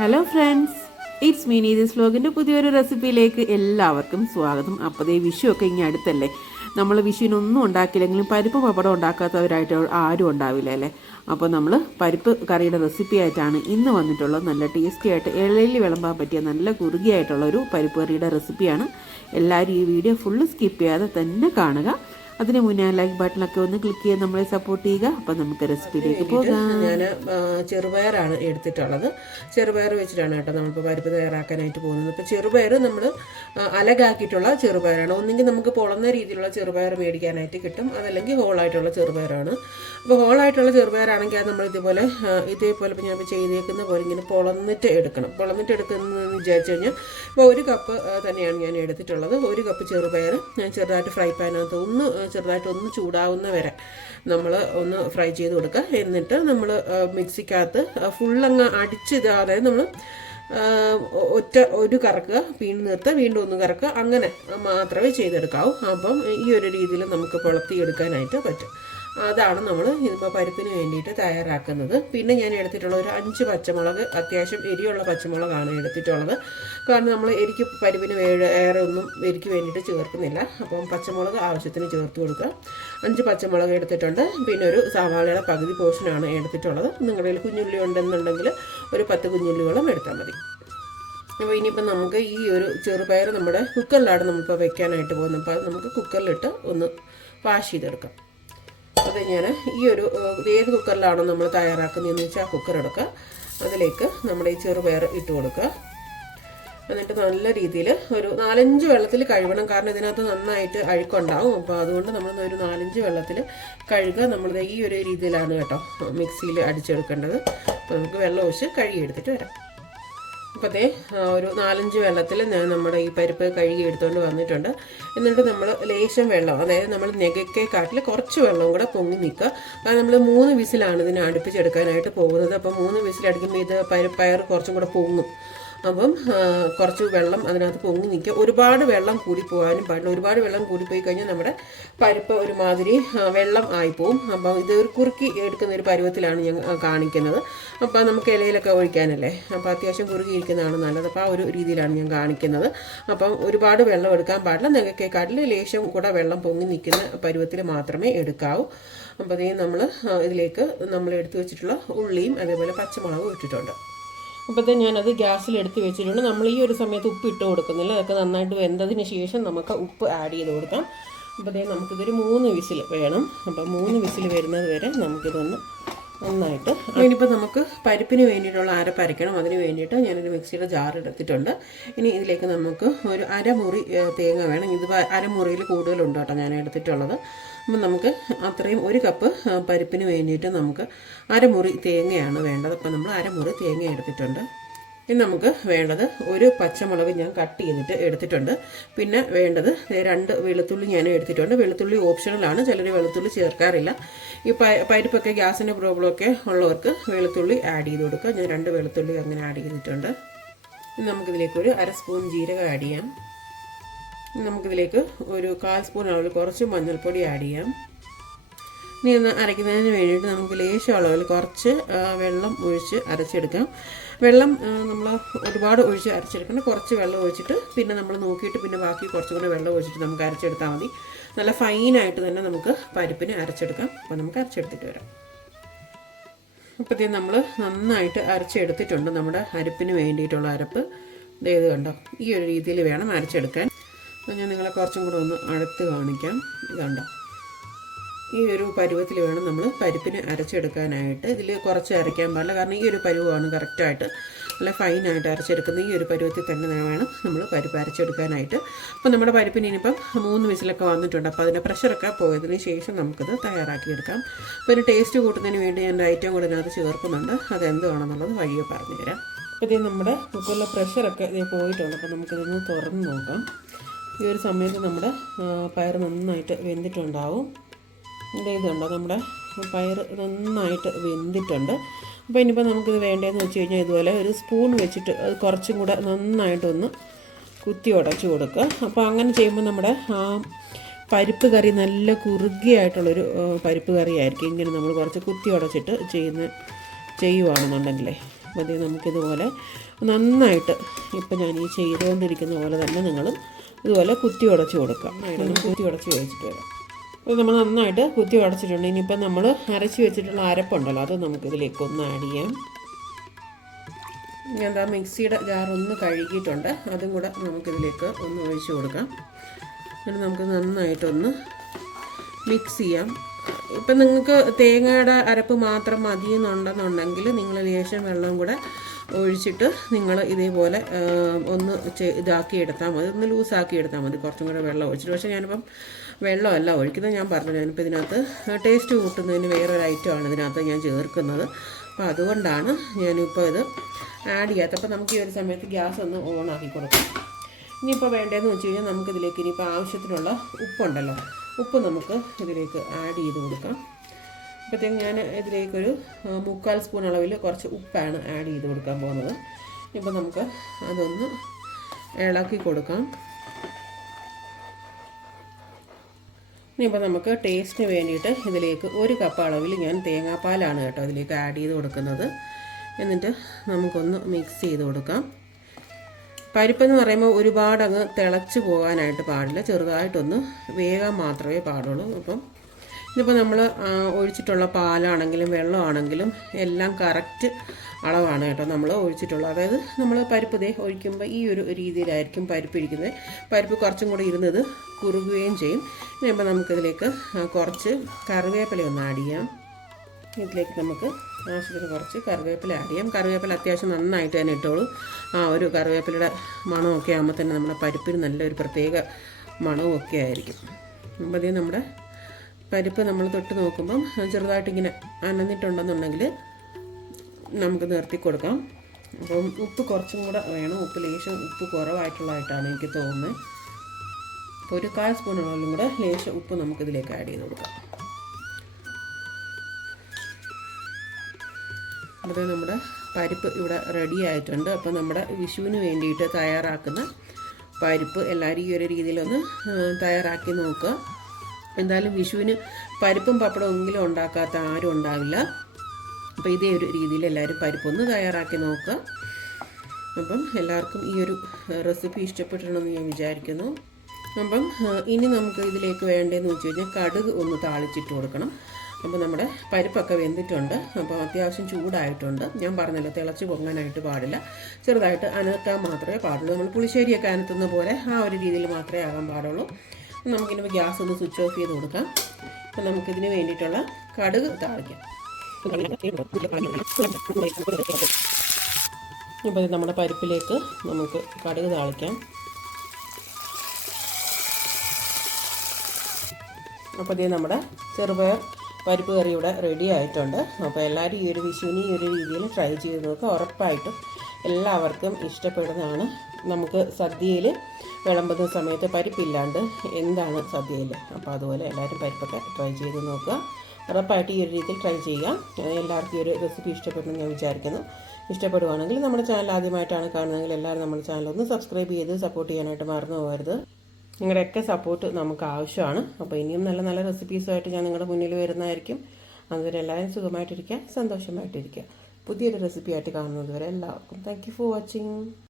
Hello friends, it's me നീതീസ് വ്ലോഗിൻ്റെ പുതിയൊരു റെസിപ്പിയിലേക്ക് എല്ലാവർക്കും സ്വാഗതം. അപ്പോൾ ദേ വിഷുവൊക്കെ ഇങ്ങനെ അടുത്തല്ലേ. നമ്മൾ വിഷുവിനൊന്നും ഉണ്ടാക്കിയില്ലെങ്കിലും പരിപ്പ് പപ്പടം ഉണ്ടാക്കാത്തവരായിട്ട് ആരും ഉണ്ടാവില്ല അല്ലേ. അപ്പോൾ നമ്മൾ പരിപ്പ് കറിയുടെ റെസിപ്പി ആയിട്ടാണ് ഇന്ന് വന്നിട്ടുള്ളത്. നല്ല ടേസ്റ്റി ആയിട്ട് ഇളയിൽ വിളമ്പാൻ പറ്റിയ നല്ല കുറുകിയായിട്ടുള്ള ഒരു പരിപ്പ് കറിയുടെ റെസിപ്പിയാണ്. എല്ലാവരും ഈ വീഡിയോ ഫുള്ള് സ്കിപ്പ് ചെയ്യാതെ തന്നെ കാണുക. അതിന് മുന്നേ ലൈക്ക് ബട്ടണൊക്കെ ഒന്ന് ക്ലിക്ക് ചെയ്ത് നമ്മളെ സപ്പോർട്ട് ചെയ്യുക. അപ്പം നമുക്ക് റെസിപ്പിയിലേക്ക് പോകാം. ഞാൻ ചെറുപയറാണ് എടുത്തിട്ടുള്ളത്. ചെറുപയർ വെച്ചിട്ടാണ് കേട്ടോ നമ്മളിപ്പോൾ പരിപ്പ് തയ്യാറാക്കാനായിട്ട് പോകുന്നത്. ഇപ്പോൾ ചെറുപയർ നമ്മൾ അലകാക്കിയിട്ടുള്ള ചെറുപയറാണ്. ഒന്നെങ്കിൽ നമുക്ക് പൊളന്ന രീതിയിലുള്ള ചെറുപയർ മേടിക്കാനായിട്ട് കിട്ടും, അതല്ലെങ്കിൽ ഹോളായിട്ടുള്ള ചെറുപയറാണ്. അപ്പോൾ ഹോളായിട്ടുള്ള ചെറുപയറാണെങ്കിൽ അത് നമ്മൾ ഇതേപോലെ ഇപ്പോൾ ഞാൻ ചെയ്തേക്കുന്ന പോലെ ഇങ്ങനെ പൊളന്നിട്ട് എടുക്കുന്നതെന്ന് വിചാരിച്ചു കഴിഞ്ഞാൽ ഇപ്പോൾ 1 കപ്പ് തന്നെയാണ് ഞാൻ എടുത്തിട്ടുള്ളത്. 1 കപ്പ് ചെറുപയർ ഞാൻ ചെറുതായിട്ട് ഫ്രൈ പാനകത്ത് ചെറുതായിട്ടൊന്ന് ചൂടാവുന്ന വരെ നമ്മൾ ഒന്ന് ഫ്രൈ ചെയ്ത് കൊടുക്കുക. എന്നിട്ട് നമ്മൾ മിക്സിക്കകത്ത് ഫുള്ളങ്ങ് അതായത് നമ്മൾ ഒരു കറക്കുക, വീണ്ടും നിർത്തുക, വീണ്ടും ഒന്ന് കറക്കുക, അങ്ങനെ മാത്രമേ ചെയ്തെടുക്കാവൂ. അപ്പം ഈ ഒരു രീതിയിൽ നമുക്ക് പൊളത്തിയെടുക്കാനായിട്ട് പറ്റും. അതാണ് നമ്മൾ ഇതിപ്പോൾ പരിപ്പിന് വേണ്ടിയിട്ട് തയ്യാറാക്കുന്നത്. പിന്നെ ഞാൻ എടുത്തിട്ടുള്ള ഒരു 5 പച്ചമുളക്, അത്യാവശ്യം എരിയുള്ള പച്ചമുളകാണ് എടുത്തിട്ടുള്ളത്. കാരണം നമ്മൾ പരിപ്പിന് ഏറെ ഒന്നും എരിക്ക് വേണ്ടിയിട്ട് ചേർക്കുന്നില്ല. അപ്പം പച്ചമുളക് ആവശ്യത്തിന് ചേർത്ത് കൊടുക്കുക. 5 പച്ചമുളക് എടുത്തിട്ടുണ്ട്. പിന്നെ ഒരു സവാളയുടെ പകുതി പോർഷനാണ് എടുത്തിട്ടുള്ളത്. നിങ്ങളുടെ കയ്യിൽ കുഞ്ഞുള്ളി ഉണ്ടെന്നുണ്ടെങ്കിൽ ഒരു 10 കുഞ്ഞുള്ളികളും എടുത്താൽ മതി. അപ്പോൾ ഇനിയിപ്പോൾ നമുക്ക് ഈ ഒരു ചെറുപയർ നമ്മുടെ കുക്കറിലാണ് നമ്മളിപ്പോൾ വെക്കാനായിട്ട് പോകുന്നത്. അപ്പോൾ അത് നമുക്ക് കുക്കറിലിട്ട് ഒന്ന് വാഷ് ചെയ്തെടുക്കാം. അത് ഞാൻ ഈ ഒരു ഏത് കുക്കറിലാണോ നമ്മൾ തയ്യാറാക്കുന്നതെന്ന് വെച്ചാൽ ആ കുക്കർ എടുക്കുക. അതിലേക്ക് നമ്മുടെ ഈ ചെറുപയർ ഇട്ട് കൊടുക്കുക. എന്നിട്ട് നല്ല രീതിയിൽ ഒരു 4-5 വെള്ളത്തിൽ കഴുകണം. കാരണം ഇതിനകത്ത് നന്നായിട്ട് അഴുക്കുണ്ടാവും. അപ്പോൾ അതുകൊണ്ട് നമ്മൾ ഒരു 4-5 വെള്ളത്തിൽ കഴുകുക. നമ്മൾ ഈ ഒരു രീതിയിലാണ് കേട്ടോ മിക്സിയിൽ അടിച്ചെടുക്കേണ്ടത്. അപ്പോൾ നമുക്ക് വെള്ളം ഒഴിച്ച് കഴുകിയെടുത്തിട്ട് വരാം. അപ്പോൾ അതേ ഒരു 4-5 വെള്ളത്തിൽ നമ്മുടെ ഈ പരിപ്പ് കഴുകി എടുത്തുകൊണ്ട് വന്നിട്ടുണ്ട്. എന്നിട്ട് നമ്മൾ ലേശം വെള്ളം, അതായത് നമ്മൾ നെകക്കേക്കാട്ടിൽ കുറച്ച് വെള്ളവും കൂടെ പൊങ്ങി നിൽക്കുക. കാരണം നമ്മൾ 3 വിസിലാണ് ഇതിനെ അടുപ്പിച്ചെടുക്കാനായിട്ട് പോകുന്നത്. അപ്പോൾ 3 വിസിലടിക്കുമ്പോൾ ഇത് പയർ കുറച്ചും കൂടെ പൊങ്ങും. അപ്പം കുറച്ച് വെള്ളം അതിനകത്ത് പൊങ്ങി നിൽക്കുക. ഒരുപാട് വെള്ളം കൂടി പോകാനും പാടില്ല. ഒരുപാട് വെള്ളം കൂടിപ്പോയി കഴിഞ്ഞാൽ നമ്മുടെ പരിപ്പ് ഒരുമാതിരി വെള്ളം ആയിപ്പോവും. അപ്പം ഇത് ഒരു കുറുക്കി എടുക്കുന്ന ഒരു പരുവത്തിലാണ് ഞാൻ കാണിക്കുന്നത്. അപ്പം നമുക്ക് ഇലയിലൊക്കെ ഒഴിക്കാനല്ലേ, അപ്പോൾ അത്യാവശ്യം കുറുകിയിരിക്കുന്നതാണ് നല്ലത്. അപ്പോൾ ആ ഒരു രീതിയിലാണ് ഞാൻ കാണിക്കുന്നത്. അപ്പം ഒരുപാട് വെള്ളം എടുക്കാൻ പാടില്ല. നെകക്കേക്കാട്ടിൽ ലേശം കൂടെ വെള്ളം പൊങ്ങി നിൽക്കുന്ന പരുവത്തിൽ മാത്രമേ എടുക്കാവൂ. അപ്പോൾ അതേ ഇതിലേക്ക് നമ്മൾ എടുത്തു വെച്ചിട്ടുള്ള ഉള്ളിയും അതേപോലെ പച്ചമുളകും ഇട്ടിട്ടുണ്ട്. അപ്പോഴത്തെ ഞാനത് ഗ്യാസിൽ എടുത്ത് വെച്ചിട്ടുണ്ട്. നമ്മൾ ഈ ഒരു സമയത്ത് ഉപ്പ് ഇട്ട് കൊടുക്കുന്നില്ല. അതൊക്കെ നന്നായിട്ട് വെന്തതിന് ശേഷം നമുക്ക് ഉപ്പ് ആഡ് ചെയ്ത് കൊടുക്കാം. അപ്പോഴത്തേ നമുക്കിതൊരു 3 വിസിൽ വേണം. അപ്പം 3 വിസിൽ വരുന്നത് വരെ നമുക്കിതൊന്ന് നന്നായിട്ട്. ഇനിയിപ്പോൾ നമുക്ക് പരിപ്പിന് വേണ്ടിയിട്ടുള്ള അരപ്പരയ്ക്കണം. അതിന് വേണ്ടിയിട്ട് ഞാനൊരു മിക്സിയുടെ ജാർ എടുത്തിട്ടുണ്ട്. ഇനി ഇതിലേക്ക് നമുക്ക് ഒരു അരമുറി തേങ്ങ വേണം. ഇത് അരമുറിയിൽ കൂടുതലുണ്ട് കേട്ടോ ഞാൻ എടുത്തിട്ടുള്ളത്. അപ്പം നമുക്ക് അത്രയും 1 കപ്പ് പരിപ്പിന് വേണ്ടിയിട്ട് നമുക്ക് അരമുറി തേങ്ങയാണ് വേണ്ടത്. അപ്പം നമ്മൾ അരമുറി തേങ്ങ എടുത്തിട്ടുണ്ട്. ഇനി നമുക്ക് വേണ്ടത് ഒരു പച്ചമുളക് ഞാൻ കട്ട് ചെയ്തിട്ട് എടുത്തിട്ടുണ്ട്. പിന്നെ വേണ്ടത് 2 വെളുത്തുള്ളി ഞാൻ എടുത്തിട്ടുണ്ട്. വെളുത്തുള്ളി ഓപ്ഷണലാണ്, ചിലർ വെളുത്തുള്ളി ചേർക്കാറില്ല. ഈ പരിപ്പൊക്കെ ഗ്യാസിൻ്റെ പ്രോബ്ലമൊക്കെ ഉള്ളവർക്ക് വെളുത്തുള്ളി ആഡ് ചെയ്ത് കൊടുക്കുക. ഞാൻ 2 വെളുത്തുള്ളി അങ്ങനെ ആഡ് ചെയ്തിട്ടുണ്ട്. ഇനി നമുക്കിതിലേക്കൊരു 1/2 സ്പൂൺ ജീരകം ആഡ് ചെയ്യാം. നമുക്കിതിലേക്ക് ഒരു 1/4 സ്പൂൺ അളവിൽ കുറച്ച് മഞ്ഞൾപ്പൊടി ആഡ് ചെയ്യാം. ഇനി ഒന്ന് അരയ്ക്കുന്നതിന് വേണ്ടിയിട്ട് നമുക്ക് ലേശം അളവിൽ കുറച്ച് വെള്ളം ഒഴിച്ച് അരച്ചെടുക്കാം. വെള്ളം നമ്മൾ ഒരുപാട് ഒഴിച്ച് അരച്ചെടുക്കണം. കുറച്ച് വെള്ളം ഒഴിച്ചിട്ട് പിന്നെ നമ്മൾ നോക്കിയിട്ട് പിന്നെ ബാക്കി കുറച്ചും കൂടി വെള്ളം ഒഴിച്ചിട്ട് നമുക്ക് അരച്ചെടുത്താൽ മതി. നല്ല ഫൈനായിട്ട് തന്നെ നമുക്ക് പരിപ്പിനെ അരച്ചെടുക്കാം. അപ്പോൾ നമുക്ക് അരച്ചെടുത്തിട്ട് വരാം. അപ്പോഴത്തേക്കും നമ്മൾ നന്നായിട്ട് അരച്ചെടുത്തിട്ടുണ്ട് നമ്മുടെ അരപ്പിന് വേണ്ടിയിട്ടുള്ള അരപ്പ്. ഇത് കണ്ടോ, ഈ ഒരു രീതിയിൽ വേണം അരച്ചെടുക്കാൻ. അപ്പോൾ ഞാൻ നിങ്ങളെ കുറച്ചും കൂടെ ഒന്ന് അടുത്ത് കാണിക്കാം. ഇതുണ്ടോ, ഈ ഒരു പരുവത്തിൽ വേണം നമ്മൾ പരിപ്പിന് അരച്ചെടുക്കാനായിട്ട്. ഇതിൽ കുറച്ച് അരയ്ക്കാൻ പാടില്ല, കാരണം ഈ ഒരു പരുവമാണ് കറക്റ്റായിട്ട് നല്ല ഫൈനായിട്ട് അരച്ചെടുക്കുന്നത്. ഈ ഒരു പരുവത്തിൽ തന്നെ വേണം നമ്മൾ പരിപ്പ് അരച്ചെടുക്കാനായിട്ട്. അപ്പോൾ നമ്മുടെ പരിപ്പിന് ഇനിയിപ്പം 3 വിസിലൊക്കെ വന്നിട്ടുണ്ട്. അപ്പോൾ അതിൻ്റെ പ്രഷറൊക്കെ പോയതിന് ശേഷം നമുക്കിത് തയ്യാറാക്കിയെടുക്കാം. അപ്പോൾ ഒരു ടേസ്റ്റ് കൂട്ടുന്നതിന് വേണ്ടി ഞാൻ ഐറ്റം കൂടെ ഇതിനകത്ത് ചേർക്കുന്നുണ്ട്. അതെന്തുവാണെന്നുള്ളത് വഴിയെ പറഞ്ഞുതരാം. അപ്പോൾ ഇത് നമ്മുടെ കുക്കറിലെ പ്രഷറൊക്കെ ഇത് പോയിട്ടുണ്ട്. അപ്പോൾ നമുക്കിതൊന്ന് തുറന്ന് നോക്കാം. ഈ ഒരു സമയത്ത് നമ്മുടെ പയർ നന്നായിട്ട് വെന്തിട്ടുണ്ടാവും. ഇതുണ്ടോ, നമ്മുടെ പയർ നന്നായിട്ട് വെന്തിട്ടുണ്ട്. അപ്പോൾ ഇനിയിപ്പോൾ നമുക്കിത് വേണ്ടതെന്ന് വെച്ച് കഴിഞ്ഞാൽ ഇതുപോലെ ഒരു സ്പൂൺ വെച്ചിട്ട് അത് കുറച്ചും കൂടെ നന്നായിട്ടൊന്ന് കുത്തി ഉടച്ച് കൊടുക്കുക. അപ്പോൾ അങ്ങനെ ചെയ്യുമ്പോൾ നമ്മുടെ പരിപ്പ് കറി നല്ല കുറുകിയായിട്ടുള്ളൊരു പരിപ്പ് കറി ആയിരിക്കും. ഇങ്ങനെ നമ്മൾ കുറച്ച് കുത്തി ഉടച്ചിട്ട് ചെയ്യുവാണെന്നുണ്ടെങ്കിലേ അപ്പോൾ ഇത് നമുക്കിതുപോലെ നന്നായിട്ട് ഇപ്പം ഞാൻ ഈ ചെയ്തുകൊണ്ടിരിക്കുന്ന പോലെ തന്നെ നിങ്ങളും ഇതുപോലെ കുത്തി ഉടച്ച് കൊടുക്കാം. കുത്തി ഉടച്ച് വെച്ചിട്ട് വരാം. അപ്പോൾ നമ്മൾ നന്നായിട്ട് കുത്തി ഉടച്ചിട്ടുണ്ട്. ഇനിയിപ്പം നമ്മൾ അരച്ച് വെച്ചിട്ടുള്ള അരപ്പുണ്ടല്ലോ അത് നമുക്കിതിലേക്ക് ഒന്ന് ആഡ് ചെയ്യാം. ഞാൻ എന്താ മിക്സിയുടെ ജാറൊന്ന് കഴുകിയിട്ടുണ്ട്, അതും കൂടെ നമുക്കിതിലേക്ക് ഒന്ന് ഒഴിച്ച് കൊടുക്കാം. എന്നിട്ട് നമുക്ക് നന്നായിട്ടൊന്ന് മിക്സ് ചെയ്യാം. ഇപ്പം നിങ്ങൾക്ക് തേങ്ങയുടെ അരപ്പ് മാത്രം മതിയെന്നുണ്ടെന്നുണ്ടെങ്കിൽ നിങ്ങൾ ലേശം വെള്ളം കൂടെ ഒഴിച്ചിട്ട് നിങ്ങൾ ഇതേപോലെ ഒന്ന് ഇതാക്കി എടുത്താൽ മതി, ഒന്ന് ലൂസാക്കി എടുത്താൽ മതി, കുറച്ചും കൂടെ വെള്ളം ഒഴിച്ചിട്ട്. പക്ഷേ ഞാനിപ്പം വെള്ളമല്ല ഒഴിക്കുന്നത്, ഞാൻ പറഞ്ഞു ഞാനിപ്പോൾ ഇതിനകത്ത് ടേസ്റ്റ് കൂട്ടുന്നതിന് വേറൊരു ഐറ്റമാണ് ഇതിനകത്ത് ഞാൻ ചേർക്കുന്നത്. അപ്പോൾ അതുകൊണ്ടാണ് ഞാനിപ്പോൾ ഇത് ആഡ് ചെയ്യാത്തത്. അപ്പോൾ നമുക്ക് ഈ ഒരു സമയത്ത് ഗ്യാസ് ഒന്ന് ഓണാക്കി കൊടുക്കാം. ഇനിയിപ്പോൾ വേണ്ടതെന്ന് വെച്ച് കഴിഞ്ഞാൽ നമുക്കിതിലേക്ക് ഇനിയിപ്പോൾ ആവശ്യത്തിനുള്ള ഉപ്പുണ്ടല്ലോ, ഉപ്പ് നമുക്ക് ഇതിലേക്ക് ആഡ് ചെയ്ത് കൊടുക്കാം. അപ്പോഴത്തേക്കും ഞാൻ ഇതിലേക്കൊരു 3/4 സ്പൂൺ അളവിൽ കുറച്ച് ഉപ്പാണ് ആഡ് ചെയ്ത് കൊടുക്കാൻ പോകുന്നത്. ഇപ്പോൾ നമുക്ക് അതൊന്ന് ഇളക്കി കൊടുക്കാം. ഇനിയിപ്പോൾ നമുക്ക് ടേസ്റ്റിന് വേണ്ടിയിട്ട് ഇതിലേക്ക് 1 കപ്പ് അളവിൽ ഞാൻ തേങ്ങാപ്പാലാണ് കേട്ടോ ഇതിലേക്ക് ആഡ് ചെയ്ത് കൊടുക്കുന്നത്. എന്നിട്ട് നമുക്കൊന്ന് മിക്സ് ചെയ്ത് കൊടുക്കാം. പരിപ്പെന്ന് പറയുമ്പോൾ ഒരുപാട് അങ്ങ് തിളച്ച് പോകാനായിട്ട് പാടില്ല, ചെറുതായിട്ടൊന്ന് വേഗം മാത്രമേ പാടുള്ളൂ. അപ്പം ഇതിപ്പോൾ നമ്മൾ ഒഴിച്ചിട്ടുള്ള പാലാണെങ്കിലും വെള്ളമാണെങ്കിലും എല്ലാം കറക്റ്റ് അളവാണ് കേട്ടോ നമ്മൾ ഒഴിച്ചിട്ടുള്ളത്. അതായത് നമ്മൾ പരിപ്പ് ഒഴിക്കുമ്പോൾ ഈ ഒരു രീതിയിലായിരിക്കും പരിപ്പ് ഇരിക്കുന്നത്. പരിപ്പ് കുറച്ചും കൂടി ഇരുന്നത് കുറുകുകയും ചെയ്യും. ഇനിയിപ്പോൾ നമുക്കിതിലേക്ക് കുറച്ച് കറിവേപ്പില ഒന്ന് ആഡ് ചെയ്യാം. ഇതിലേക്ക് നമുക്ക് ആവശ്യത്തിന് കുറച്ച് കറിവേപ്പില ആഡ് ചെയ്യാം. കറിവേപ്പില അത്യാവശ്യം നന്നായിട്ട് തന്നെ ഇട്ടോളൂ. ആ ഒരു കറിവേപ്പിലയുടെ മണമൊക്കെ ആകുമ്പോൾ തന്നെ നമ്മുടെ പരിപ്പിന് നല്ലൊരു പ്രത്യേക മണമൊക്കെ ആയിരിക്കും. അപ്പോൾ ഇത് നമ്മുടെ പരിപ്പ് നമ്മൾ തൊട്ട് നോക്കുമ്പം ചെറുതായിട്ടിങ്ങനെ അനന്നിട്ടുണ്ടെന്നുണ്ടെങ്കിൽ നമുക്ക് നിർത്തി കൊടുക്കാം. അപ്പം ഉപ്പ് കുറച്ചും കൂടെ വേണം. ലേശം ഉപ്പ് കുറവായിട്ടുള്ളതായിട്ടാണ് എനിക്ക് തോന്നുന്നത്. അപ്പോൾ 1/4 സ്പൂൺ അളവിലും കൂടെ ലേശം ഉപ്പ് നമുക്കിതിലേക്ക് ആഡ് ചെയ്ത് കൊടുക്കാം. അത് നമ്മുടെ പരിപ്പ് ഇവിടെ റെഡി ആയിട്ടുണ്ട്. അപ്പോൾ നമ്മുടെ വിഷുവിന് വേണ്ടിയിട്ട് തയ്യാറാക്കുന്ന പരിപ്പ് എല്ലാവരും ഈ ഒരു രീതിയിലൊന്ന് തയ്യാറാക്കി നോക്കുക. എന്തായാലും വിഷുവിന് പരിപ്പും പപ്പടവും എങ്കിലും ഉണ്ടാക്കാത്ത ആരും ഉണ്ടാവില്ല. അപ്പോൾ ഇതേ ഒരു രീതിയിൽ എല്ലാവരും പരിപ്പൊന്ന് തയ്യാറാക്കി നോക്കുക. അപ്പം എല്ലാവർക്കും ഈ ഒരു റെസിപ്പി ഇഷ്ടപ്പെട്ടിട്ടുണ്ടെന്ന് ഞാൻ വിചാരിക്കുന്നു. അപ്പം ഇനി നമുക്ക് ഇതിലേക്ക് വേണ്ടതെന്ന് വെച്ച് കഴിഞ്ഞാൽ കടുക് ഒന്ന് താളിച്ചിട്ട് കൊടുക്കണം. അപ്പോൾ നമ്മുടെ പരിപ്പൊക്കെ വെന്തിട്ടുണ്ട്. അപ്പോൾ അത്യാവശ്യം ചൂടായിട്ടുണ്ട്. ഞാൻ പറഞ്ഞല്ലോ തിളച്ച് പൊങ്ങാനായിട്ട് പാടില്ല, ചെറുതായിട്ട് അനക്കാൻ മാത്രമേ പാടുള്ളൂ. നമ്മൾ പുളിശ്ശേരിയൊക്കെ അനത്തുന്ന പോലെ ആ ഒരു രീതിയിൽ മാത്രമേ ആകാൻ പാടുള്ളൂ. നമുക്കിനി ഗ്യാസ് ഒന്ന് സ്വിച്ച് ഓഫ് ചെയ്ത് കൊടുക്കാം. അപ്പോൾ നമുക്കിതിന് വേണ്ടിയിട്ടുള്ള കടുക് താളിക്കാം. ഇപ്പോൾ നമ്മുടെ പരിപ്പിലേക്ക് നമുക്ക് കടുക് താളിക്കാം. അപ്പോൾ ഇത് നമ്മുടെ ചെറുപയർ പരിപ്പ് കറി ഇവിടെ റെഡി ആയിട്ടുണ്ട്. അപ്പോൾ എല്ലാവരും ഈ ഒരു വിഷുവിന് ഈ ഒരു രീതിയിൽ ട്രൈ ചെയ്ത് നോക്കുക. ഉറപ്പായിട്ടും എല്ലാവർക്കും ഇഷ്ടപ്പെടുന്നതാണ്. നമുക്ക് സദ്യയിൽ വിളമ്പുന്ന സമയത്ത് പരിപ്പില്ലാണ്ട് എന്താണ് സദ്യയിൽ. അപ്പോൾ അതുപോലെ എല്ലാവരും പരിപ്പൊക്കെ ട്രൈ ചെയ്ത് നോക്കുക. ഉറപ്പായിട്ട് ഈ ഒരു രീതിയിൽ ട്രൈ ചെയ്യുക. എല്ലാവർക്കും ഈ ഒരു റെസിപ്പി ഇഷ്ടപ്പെടുമെന്ന് ഞാൻ വിചാരിക്കുന്നു. ഇഷ്ടപ്പെടുവാണെങ്കിൽ നമ്മുടെ ചാനൽ ആദ്യമായിട്ടാണ് കാണുന്നതെങ്കിൽ എല്ലാവരും നമ്മുടെ ചാനൽ ഒന്ന് സബ്സ്ക്രൈബ് ചെയ്ത് സപ്പോർട്ട് ചെയ്യാനായിട്ട് മറന്നു പോകരുത്. നിങ്ങളുടെയൊക്കെ സപ്പോർട്ട് നമുക്ക് ആവശ്യമാണ്. അപ്പോൾ ഇനിയും നല്ല നല്ല റെസിപ്പീസുമായിട്ട് ഞാൻ നിങ്ങളുടെ മുന്നിൽ വരുന്നതായിരിക്കും. അതുവരെ എല്ലാവരും സുഖമായിട്ടിരിക്കുക, സന്തോഷമായിട്ടിരിക്കുക. പുതിയൊരു റെസിപ്പിയായിട്ട് കാണുന്നത് വരെ എല്ലാവർക്കും താങ്ക് യു ഫോർ വാച്ചിങ്.